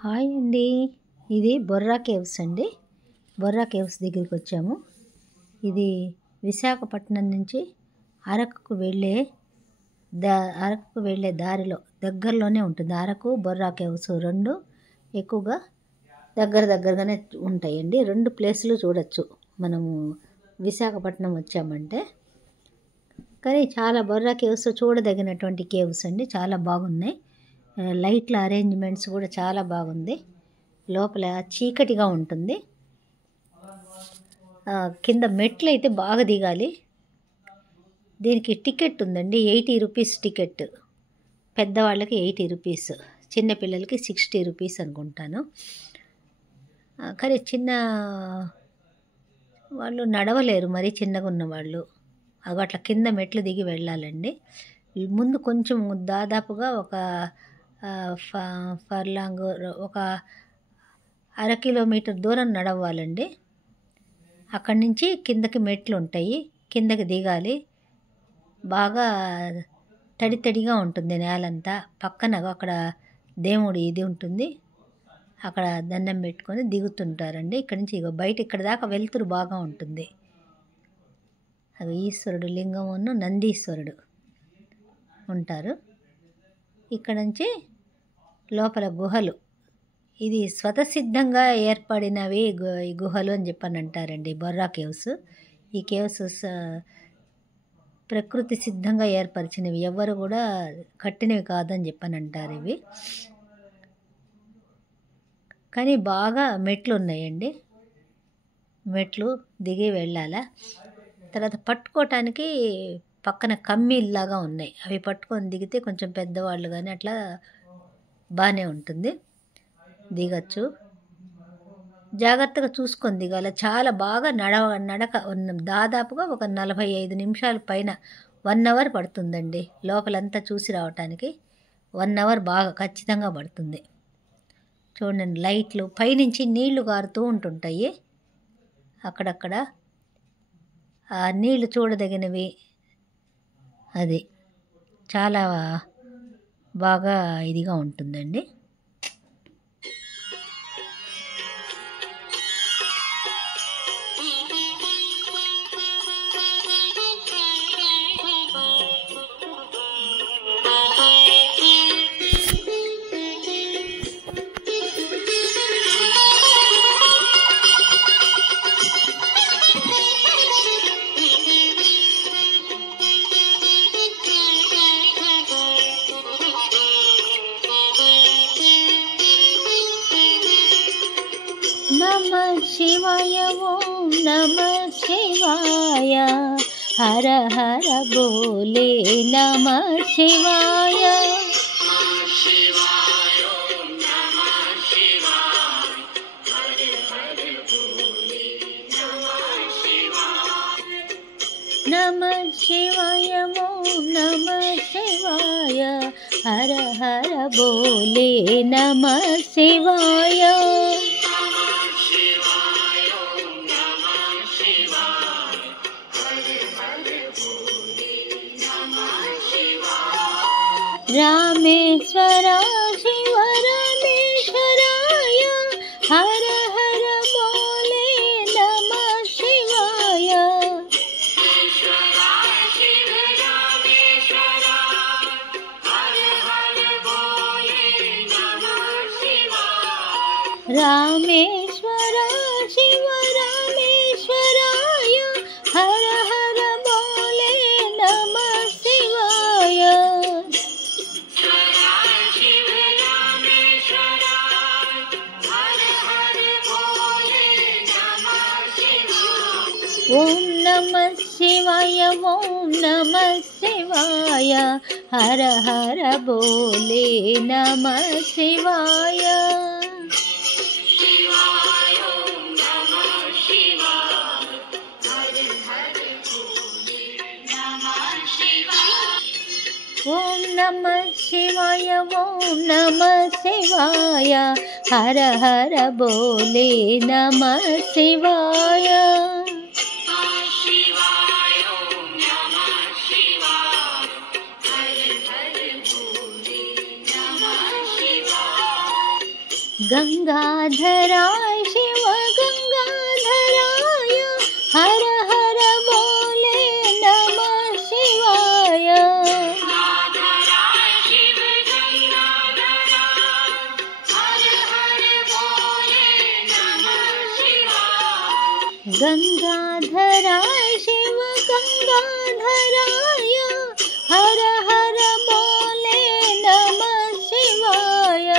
హాయ్ అండి. ఇది బొర్రా కేవ్స్ అండి. బొర్రా కేవ్స్ దగ్గరికి వచ్చాము. ఇది విశాఖపట్నం నుంచి అరకుకు వెళ్ళే దారిలో దగ్గరలోనే ఉంటుంది. అరకు, బొర్రా కేవ్స్ రెండు ఎక్కువగా దగ్గరగానే ఉంటాయండి. రెండు ప్లేసులు చూడొచ్చు మనము విశాఖపట్నం వచ్చామంటే. కానీ చాలా బొర్రా కేవ్స్ చూడదగినటువంటి కేవ్స్ అండి. చాలా బాగున్నాయి. లైట్ల అరేంజ్మెంట్స్ కూడా చాలా బాగుంది. లోపల చీకటిగా ఉంటుంది. కింద మెట్లు అయితే బాగా దిగాలి. దీనికి టికెట్ ఉందండి. 80 రూపీస్ టికెట్. పెద్దవాళ్ళకి 80 రూపీస్, చిన్నపిల్లలకి 60 రూపీస్ అనుకుంటాను. కానీ చిన్న వాళ్ళు నడవలేరు, మరీ చిన్నగా ఉన్నవాళ్ళు. అట్లా కింద మెట్లు దిగి వెళ్ళాలండి. ముందు కొంచెం దాదాపుగా ఒక ఫర్లాంగ్, ఒక 1/2 కిలోమీటర్ దూరం నడవాలండి. అక్కడి నుంచి కిందకి మెట్లు ఉంటాయి. కిందకి దిగాలి. బాగా తడిగా ఉంటుంది నేలంతా. పక్కన అక్కడ దేవుడి ఇది ఉంటుంది. అక్కడ దండం పెట్టుకొని దిగుతుంటారండి. ఇక్కడి నుంచి బయట ఇక్కడ దాకా వెళ్తురు బాగా ఉంటుంది. అది ఈశ్వరుడు లింగమును నందీశ్వరుడు ఉంటారు. ఇక్కడ నుంచి లోపల గుహలు. ఇది స్వతసిద్ధంగా ఏర్పడినవి ఈ గుహలు అని చెప్పని అంటారండి బొర్రా కేవ్స్. ఈ కేవ్స్ ప్రకృతి సిద్ధంగా ఏర్పరిచినవి, ఎవరు కూడా కట్టినవి కాదని చెప్పని అంటారు ఇవి. కానీ బాగా మెట్లు ఉన్నాయండి. మెట్లు దిగి వెళ్ళాలా. తర్వాత పట్టుకోవటానికి పక్కన కమ్మీల్లాగా ఉన్నాయి. అవి పట్టుకొని దిగితే కొంచెం పెద్దవాళ్ళు కానీ అట్లా బాగానే ఉంటుంది, దిగచ్చు. జాగ్రత్తగా చూసుకొని దిగాల. చాలా బాగా నడక దాదాపుగా ఒక 45 నిమిషాల పైన 1 అవర్ పడుతుందండి. లోపలంతా చూసి రావటానికి 1 అవర్ బాగా ఖచ్చితంగా పడుతుంది. చూడండి, లైట్లు పైనుంచి నీళ్లు కారుతూ ఉంటుంటాయి అక్కడక్కడ. ఆ నీళ్లు చూడదగినవి. అది చాలా బాగా ఇదిగా ఉంటుందండి. నమః శివాయ, ఓం నమః శివాయ, హర హర బోలే నమః శివాయ. నమః శివాయ, ఓం నమః శివాయ, హర హర బోలే నమః శివాయ. రామేశ్వర శివ రామేశ్వరాయ, హర హర బోలే నమః శివాయ. రామేశ్వర శివ రామేశ్వరాయ, హర హర బోలే నమః శివాయ. ఓం నమః శివాయ, ఓం నమః శివాయ, హర హర బోలే నమః శివాయ. ఓం నమః శివాయ, ఓం నమః శివాయ, హర హర బోలే నమః శివాయ. गंगाधराय शिव गंगाधराय हर हर बोले नमः शिवाय। गंगाधराय शिव गंगाधराय हर हर बोले नमः शिवाय।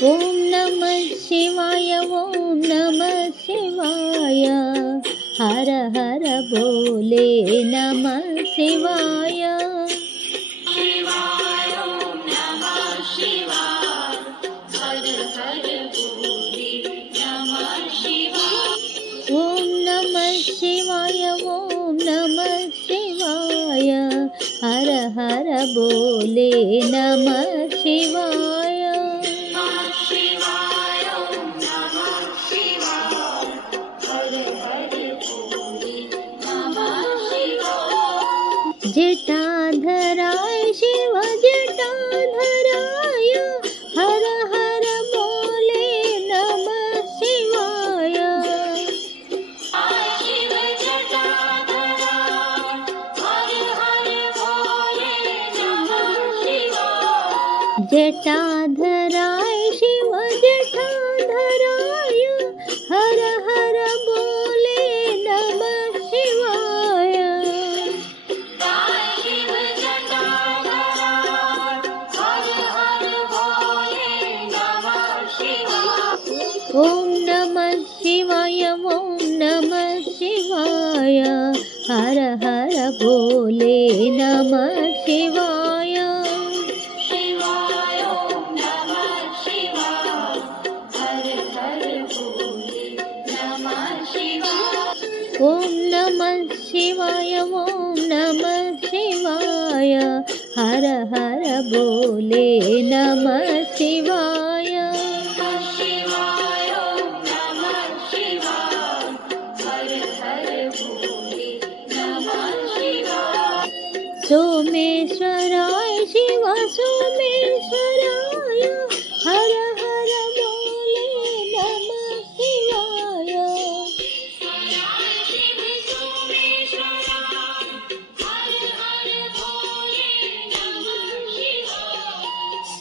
ओम नमः शिवाय ओम नमः शिवाय हर हर बोले नमः शिवाय। ओम नमः शिवाय ओम नमः शिवाय हर हर बोले नमः शिवाय। जटाधराय शिव जटाधराय हर हर बोले नमः शिवाय। जटाधराय शिव जटाधराय हर हर बोले नमः शिवाय। ओम नमः शिवाय ओम नमः शिवाय हर हर बोले नमः शिवाय। ओम नमः शिवाय ओम नमः शिवाय हर हर बोले नमः शिवाय। सोमेश्वराय शिव सोमेश्वराय हर हर बोले नमः शिवाय।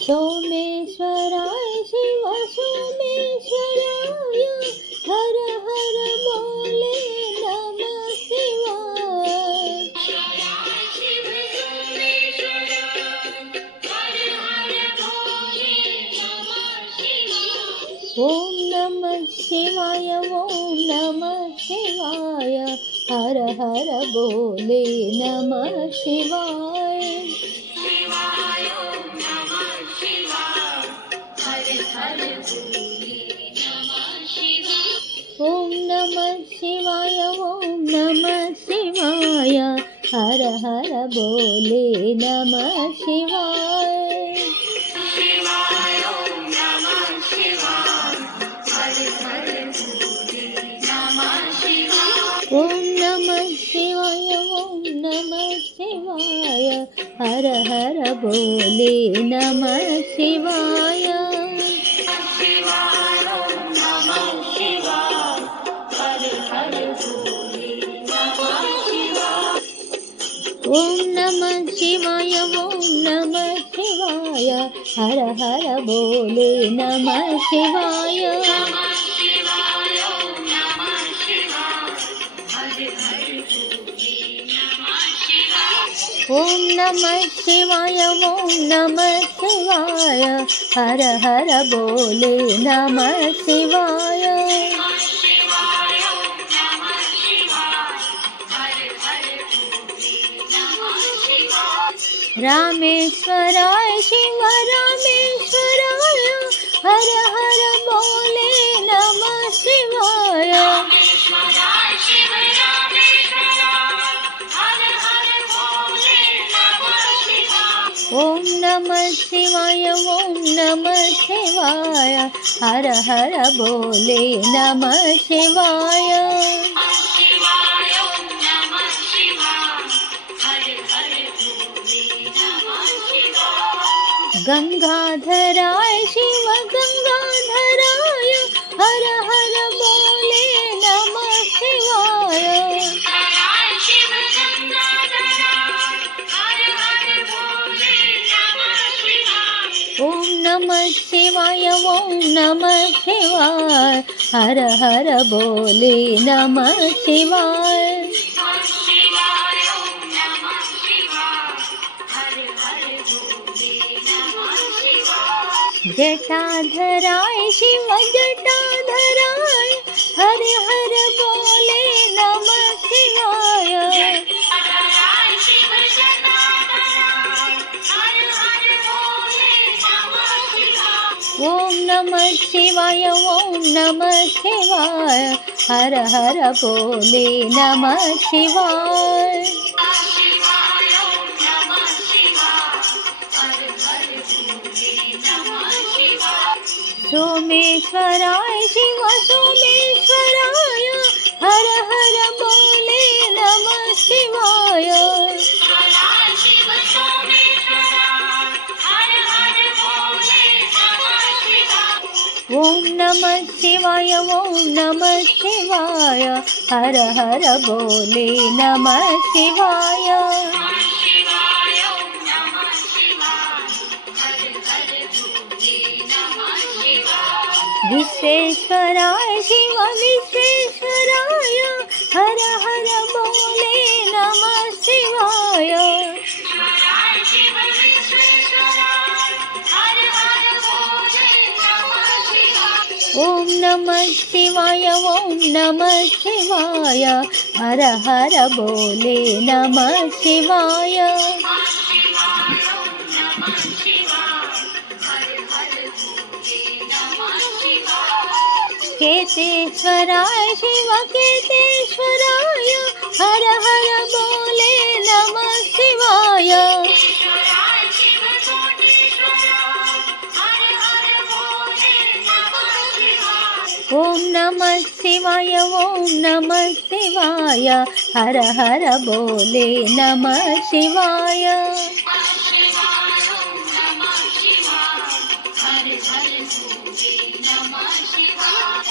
सोमेश्वराय शिव सोमेश्वराय हर हर बोले नमः शिवाय। ओम नमः शिवाय ओम नमः शिवाय हर हर बोले नमः शिवाय। ओम नमः शिवाय ओम नमः शिवाय हर हर बोले नमः शिवाय। ओम नमः शिवाय ओम नमः शिवाय हर हर बोले नमः शिवाय। ओम नमः शिवाय ओम नमः शिवाय हर हर बोले नमः शिवाय। ओम नमः शिवाय ओम नमः शिवाय हर हर बोले नमः शिवाय। रामेश्वराय शिव रामेश्वराय हर हर बोले नमः शिवाय। ओम नमः शिवाय ओम नमः शिवाय हर हर बोले नमः शिवाय। गंगाधराय शिव गंगाधराय हर हर बोले नमः शिवाय। ओम नमः शिवाय ओम नमः शिवाय हर हर बोले नमः शिवाय। जटाधराय शिव जटाधराय हर हर बोले नमः शिवाय। ओम नमः शिवाय ओम नमः शिवाय हर हर बोले नमः शिवाय। सोमेश्वराय शिव सोमेश्वराय हर हर बोले नमः शिवाय। ओम नमः शिवाय ओम नमः शिवाय हर हर बोले नमः शिवाय। विश्वेश्वराय शिव विश्वेश्वराय हर हर बोले नमः शिवाय। ओम नमः शिवाय ओम नमः शिवाय हर हर बोले नमः शिवाय। केतेश्वराय शिव केतेश्वराय हर हर बोले नमः शिवाय। ओम नमः शिवाय ओम नमः शिवाय हर हर बोले नमः शिवाय।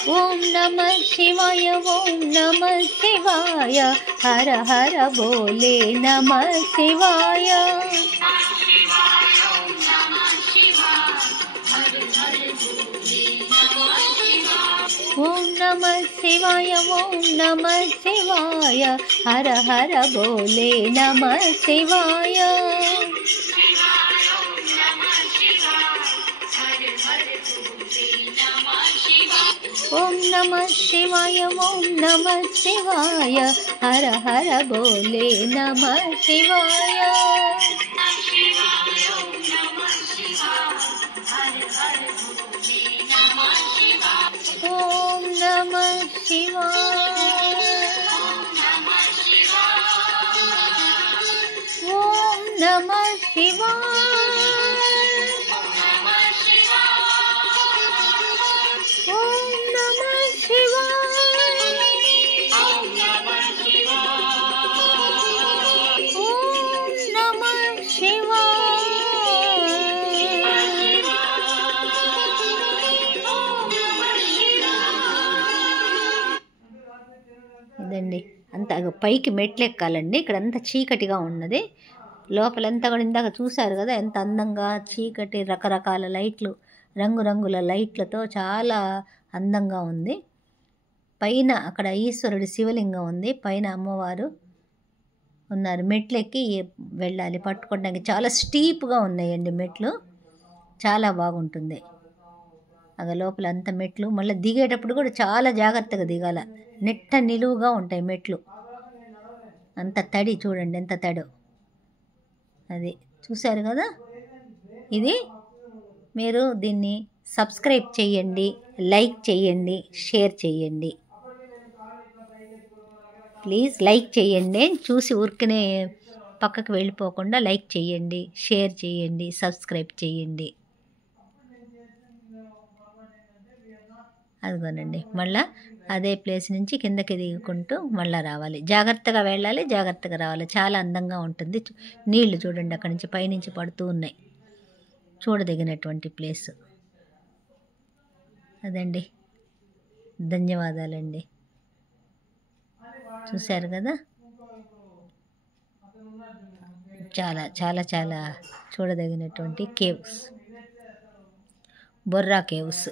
ओम नमः शिवाय ओम नमः शिवाय हर हर बोले नमः शिवाय। ओम नमः शिवाय ओम नमः शिवाय हर हर बोले नमः शिवाय। ओम नमः शिवाय ओम नमः शिवाय हर हर बोले नमः शिवाय। ओम नमः शिवाय ओम नमः शिवाय ओम नमः शिवाय ओम नमः ఇదండి అంత పైకి మెట్లు ఎక్కాలండి. ఇక్కడ అంతా చీకటిగా ఉన్నది. లోపలంతా కూడా ఇందాక చూశారు కదా ఎంత అందంగా చీకటి రకరకాల లైట్లు రంగురంగుల లైట్లతో చాలా అందంగా ఉంది. పైన అక్కడ ఈశ్వరుడి శివలింగం ఉంది, పైన అమ్మవారు ఉన్నారు. మెట్లు ఎక్కి వెళ్ళాలి పట్టుకోవడానికి. చాలా స్టీప్గా ఉన్నాయండి మెట్లు, చాలా బాగుంటుంది. అగ లోపల అంత మెట్లు, మళ్ళీ దిగేటప్పుడు కూడా చాలా జాగ్రత్తగా దిగాల. నెట్ట నిలువుగా ఉంటాయి మెట్లు. అంత తడి చూడండి ఎంత తడో. అది చూశారు కదా. ఇది మీరు దీన్ని సబ్స్క్రైబ్ చేయండి, లైక్ చేయండి, షేర్ చేయండి. ప్లీజ్ లైక్ చేయండి. చూసి ఊరికనే పక్కకు వెళ్ళిపోకుండా లైక్ చేయండి, షేర్ చేయండి, సబ్స్క్రైబ్ చేయండి. అదిగోనండి మళ్ళీ అదే ప్లేస్ నుంచి కిందకి దిగుకుంటూ మళ్ళీ రావాలి. జాగ్రత్తగా వెళ్ళాలి, జాగ్రత్తగా రావాలి. చాలా అందంగా ఉంటుంది. నీళ్లు చూడండి అక్కడి నుంచి పైనుంచి పడుతూ ఉన్నాయి. చూడదగినటువంటి ప్లేస్ అదండి. ధన్యవాదాలండి. చూశారు కదా, చాలా చాలా చాలా చూడదగినటువంటి కేవ్స్, బొర్రా కేవ్స్.